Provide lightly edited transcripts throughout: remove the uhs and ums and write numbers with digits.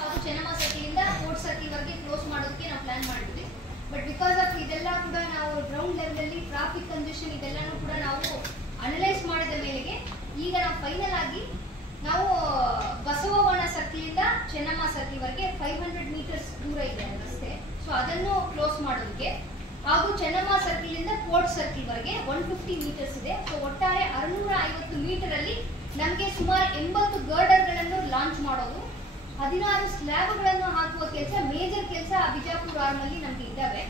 ಹಾಗೂ ಚೆನ್ನಮ್ಮ ಸರ್ಕಲಿಂದ court ಸರ್ಕಲ್ವರೆಗೆ close ಮಾಡೋದಕ್ಕೆ ನಾವು ಪ್ಲಾನ್ ಮಾಡಿದ್ವಿ. ಬಟ್ ಬಿಕಾಸ್ ಆಫ್ ಇದೆಲ್ಲ ಕೂಡ ನಾವು ಗ್ರೌಂಡ್ ಲೆವೆಲಲ್ಲಿ ಟ್ರಾಫಿಕ್ ಕಂಜೆಷನ್ ಇದೆಲ್ಲನೂ ಕೂಡ ನಾವು ಅನಲೈಸ್ ಮಾಡಿದ ಮೇಲೆಗೆ ಈಗ ನಾವು ಫೈನಲ್ ಆಗಿ ನಾವು ಬಸವವನ ಸರ್ಕಲಿಂದ ಚೆನ್ನಮ್ಮ ಸರ್ಕಲ್ವರೆಗೆ 500 ಮೀಟರ್ಸ್ ದೂರ ಇದೆ ರಸ್ತೆ. ಸೊ ಅದನ್ನು ಕ್ಲೋಸ್ ಮಾಡೋದಕ್ಕೆ ಹಾಗೂ ಚೆನ್ನಮ್ಮ ಸರ್ಕಲಿಂದ ಕೋರ್ಟ್ ಸರ್ಕಲ್ವರೆಗೆ 150 ಮೀಟರ್ಸ್ ಇದೆ. ಸೊ ಒಟ್ಟಾರೆ 650 ಮೀಟರ್ ಅಲ್ಲಿ ನಮಗೆ ಸುಮಾರು 80 ಗರ್ಡರ್ಗಳನ್ನು ಲಾಂಚ್ ಮಾಡೋದು, 16 ಸ್ಲ್ಯಾಬ್ಗಳನ್ನು ಹಾಕುವ ಕೆಲಸ, ಮೇಜರ್ ಕೆಲಸ ಬಿಜಾಪುರ ಆರ್ಮಲ್ಲಿ ನಮಗೆ ಇದ್ದಾವೆ.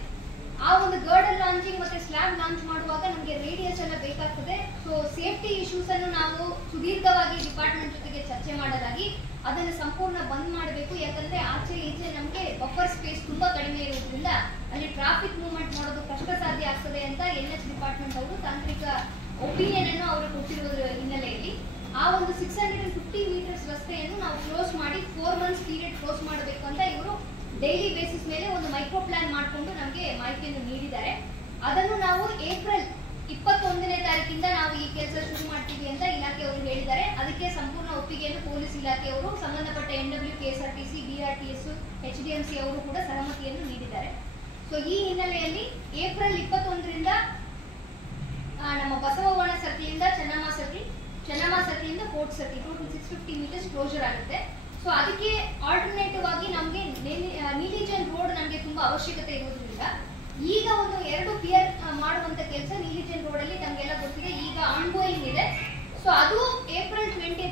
ಆ ಒಂದು ಗರ್ಡರ್ ಲಾಂಚಿಂಗ್ ಮತ್ತೆ ಸ್ಲ್ಯಾಬ್ ಲಾಂಚ್ ಮಾಡುವಾಗ ನಮಗೆ ರೇಡಿಯಸ್ ಎಲ್ಲ ಬೇಕಾಗ್ತದೆ. ಸೊ ಸೇಫ್ಟಿ ಇಶ್ಯೂಸ್ ಅನ್ನು ನಾವು ಸುದೀರ್ಘವಾಗಿ ಡಿಪಾರ್ಟ್ಮೆಂಟ್ ಜೊತೆಗೆ ಚರ್ಚೆ ಮಾಡೋದಾಗಿ ಅದನ್ನು ಸಂಪೂರ್ಣ ಬಂದ್ ಮಾಡಬೇಕು. ಯಾಕಂದ್ರೆ ಆಚೆ ಈಚೆ ನಮಗೆ ಬಫರ್ ಸ್ಪೇಸ್ ತುಂಬಾ ಕಡಿಮೆ ಇರೋದ್ರಿಂದ ಅಲ್ಲಿ ಟ್ರಾಫಿಕ್ ಮೂವ್ಮೆಂಟ್ ಮಾಡೋದು ಕಷ್ಟ ಸಾಧ್ಯ ಆಗ್ತದೆ ಅಂತ NH ಡಿಪಾರ್ಟ್ಮೆಂಟ್ ಅವರು ತಾಂತ್ರಿಕ ಒಪಿನಿಯನ್ ಅನ್ನು ಅವರು ಕೊಟ್ಟಿರೋದ್ರ ಹಿನ್ನೆಲೆಯಲ್ಲಿ ಆ ಒಂದು 650 ಮೀಟರ್ಸ್ ರಸ್ತೆಯನ್ನು ನಾವು ಕ್ಲೋಸ್ ಮಾಡಿ 4 ಮಂತ್ಸ್ ಪೀರಿಯಡ್ ಕ್ಲೋಸ್ ಮಾಡಬೇಕು ಅಂತ ಇವರು ಡೈಲಿ ಬೇಸಿಸ್ ಮೇಲೆ ಒಂದು ಮೈಕ್ರೋ ಪ್ಲಾನ್ ಮಾಡಿಕೊಂಡು ನಮಗೆ ಮಾಹಿತಿಯನ್ನು ನೀಡಿದ್ದಾರೆ. ಅದನ್ನು ನಾವು ಏಪ್ರಿಲ್ 21ನೇ ತಾರೀಕಿಂದ ನಾವು ಈ ಕೆಲಸ ಶುರು ಮಾಡ್ತೀವಿ ಅಂತ ಇಲಾಖೆಯವರು ಹೇಳಿದ್ದಾರೆ. ಅದಕ್ಕೆ ಸಂಪೂರ್ಣ ಒಪ್ಪಿಗೆಯನ್ನು ಪೊಲೀಸ್ ಇಲಾಖೆಯವರು, ಸಂಬಂಧಪಟ್ಟ NW, KSRTC, BRTS, HDMC ಅವರು ಕೂಡ ಸಹಮತಿಯನ್ನು ನೀಡಿದ್ದಾರೆ. ಸೊ ಈ ಹಿನ್ನೆಲೆಯಲ್ಲಿ ಏಪ್ರಿಲ್ 21ರಿಂದ ನಮ್ಮ ಬಸವವನ ಸರ್ಕಲಿಂದ ಚೆನ್ನಮ್ಮ ಸರ್ಕಲಿಂದ court circle total 650 meters closer ಆಗುತ್ತೆ. ಸೊ ಅದಕ್ಕೆ ಆಲ್ಟರ್ನೇಟಿವ್ ಆಗಿ ನಮಗೆ ನೀಲಿಜನ್ ರೋಡ್ ನಮಗೆ ತುಂಬಾ ಅವಶ್ಯಕತೆ ಇರೋದ್ರಿಂದ ಈಗ ಒಂದು 2 ಕ್ಲಿಯರ್ ಮಾಡುವಂತ ಕೆಲಸ ನೀಲಿಜನ್ ರೋಡ್ ಅಲ್ಲಿ ನಮಗೆಲ್ಲ ಗೊತ್ತಿದೆ, ಈಗ ಆನ್ ಗೋಯಿಂಗ್ ಇದೆ. ಸೊ ಅದು ಏಪ್ರಿಲ್ 20